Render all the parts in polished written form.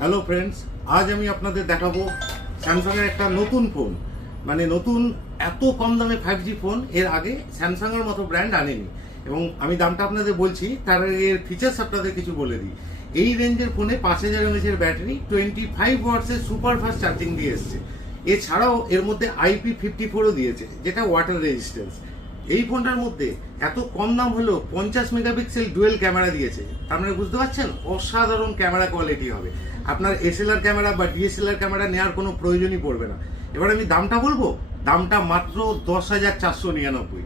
Hello friends, আজ আমি আপনাদের দেখাবো স্যামসাংয়ের একটা নতুন ফোন। মানে নতুন, এত কম দামে 5G ফোন এর আগে স্যামসাংয়ের মতো ব্র্যান্ড আনেনি। এবং আমি দামটা আপনাদের বলছি, তার এর ফিচার্স আপনাদের কিছু বলে দিই। এই রেঞ্জের ফোনে 5000 mAh এর ব্যাটারি, 25 ওয়াটসের সুপার ফাস্ট চার্জিং দিয়ে এসছে। এছাড়াও এর মধ্যে IP54ও দিয়েছে, যেটা ওয়াটার রেজিস্ট্যান্স। এই ফোনটার মধ্যে এত কম দাম হলেও 50 মেগাপিক্সেল ডুয়েল ক্যামেরা দিয়েছে। তার মানে বুঝতে পারছেন, অসাধারণ ক্যামেরা কোয়ালিটি হবে। আপনার এসএলআর ক্যামেরা বা ডিএসএলআর ক্যামেরা নেওয়ার কোনো প্রয়োজনই পড়বে না। এবার আমি দামটা বলবো, দামটা মাত্র 10,499।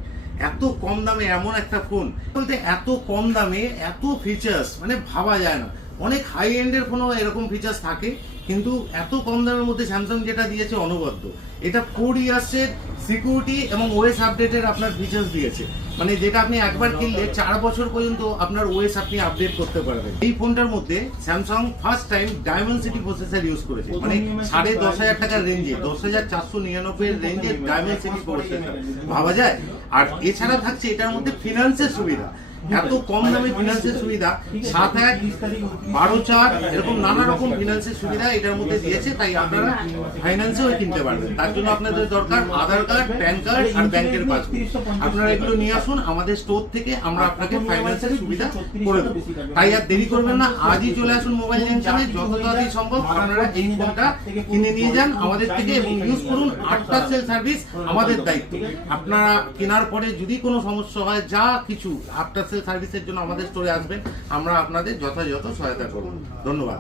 এত কম দামে এমন একটা ফোন বলতে, এত কম দামে এত ফিচার্স মানে ভাবা যায় না। অনেক হাই এন্ডের ফোনও এরকম ফিচার্স থাকে, কিন্তু এত কম দামের মধ্যে স্যামসাং যেটা দিয়েছে অনবদ্য। এটা 4 ইয়ার্সের সিকিউরিটি এবং ওএস আপডেটের আপনার ফিচার্স দিয়েছে, মানে যেটা আপনি একবার কিনলে 4 বছর পর্যন্ত আপনার ওএস আপনি আপডেট করতে পারবেন। এই ফোনটার মধ্যে Samsung first time Dimensity processor use করেছে, মানে 10,500 টাকার রেঞ্জে 10,499 এর রেঞ্জে ডায়মেনসিটি প্রসেসর, ভাবা যায়। আর এছাড়া থাকছে এটার মধ্যে ফিনান্সের সুবিধা। এত কম দামে ফিনান্সের সুবিধা, 7-1, 12-4 এরকম নানা রকম ফিনান্সের সুবিধা এটার মধ্যে দিয়েছে। তাই আপনারা ফাইন্যান্সেও কিনতে পারবেন। তার জন্য আপনাদের দরকার আধার কার্ড, প্যান কার্ড আর ব্যাংকের পাসবুক। আপনারা এগুলো নিয়ে আসুন আমাদের স্টোর থেকে, আমরা আপনাকে ফাইন্যান্সের সুবিধা করে দেবো। তাই আর দেরি করবেন না, আজই চলে আসুন মোবাইল জাংশনে। যত তাড়াতাড়ি সম্ভব আপনারা এই ফোনটা কিনে নিয়ে যান আমাদের থেকে এবং ইউজ করুন। আফটার সেল সার্ভিস আমাদের দায়িত্ব। আপনারা কেনার পরে যদি কোনো সমস্যা হয়, যা কিছু আফটার সার্ভিসের জন্য আমাদের স্টোরে আসবেন, আমরা আপনাদের যথাযথ সহায়তা করব। ধন্যবাদ।